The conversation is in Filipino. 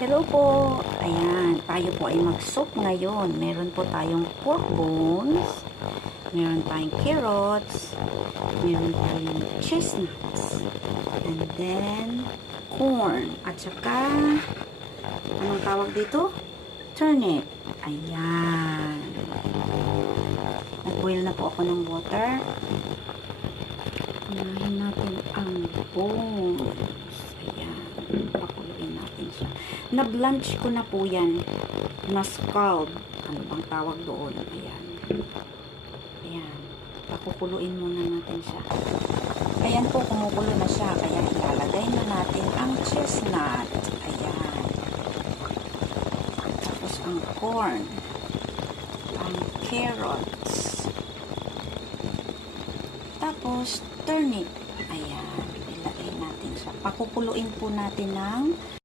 Hello po! Ayan, tayo po ay mag-soup ngayon. Meron po tayong pork bones, meron tayong carrots, meron tayong chestnuts, and then corn, at saka anong tawag dito? Turnip. Ayan. Nag-boil na po ako ng water. Unahin natin ang bones. Ayan. Pakuluin natin siya. Na-blanch ko na po yan. Na-scald. Ano bang tawag doon? Ayan. Ayan. Pakukuluin muna natin siya. Ayan po, kumukulo na siya. Kaya ilalagay na natin ang chestnut. Ayan. Tapos ang corn. Ang carrots. Tapos turnip. Ayan. Ilagay natin siya. Pakukuluin po natin ng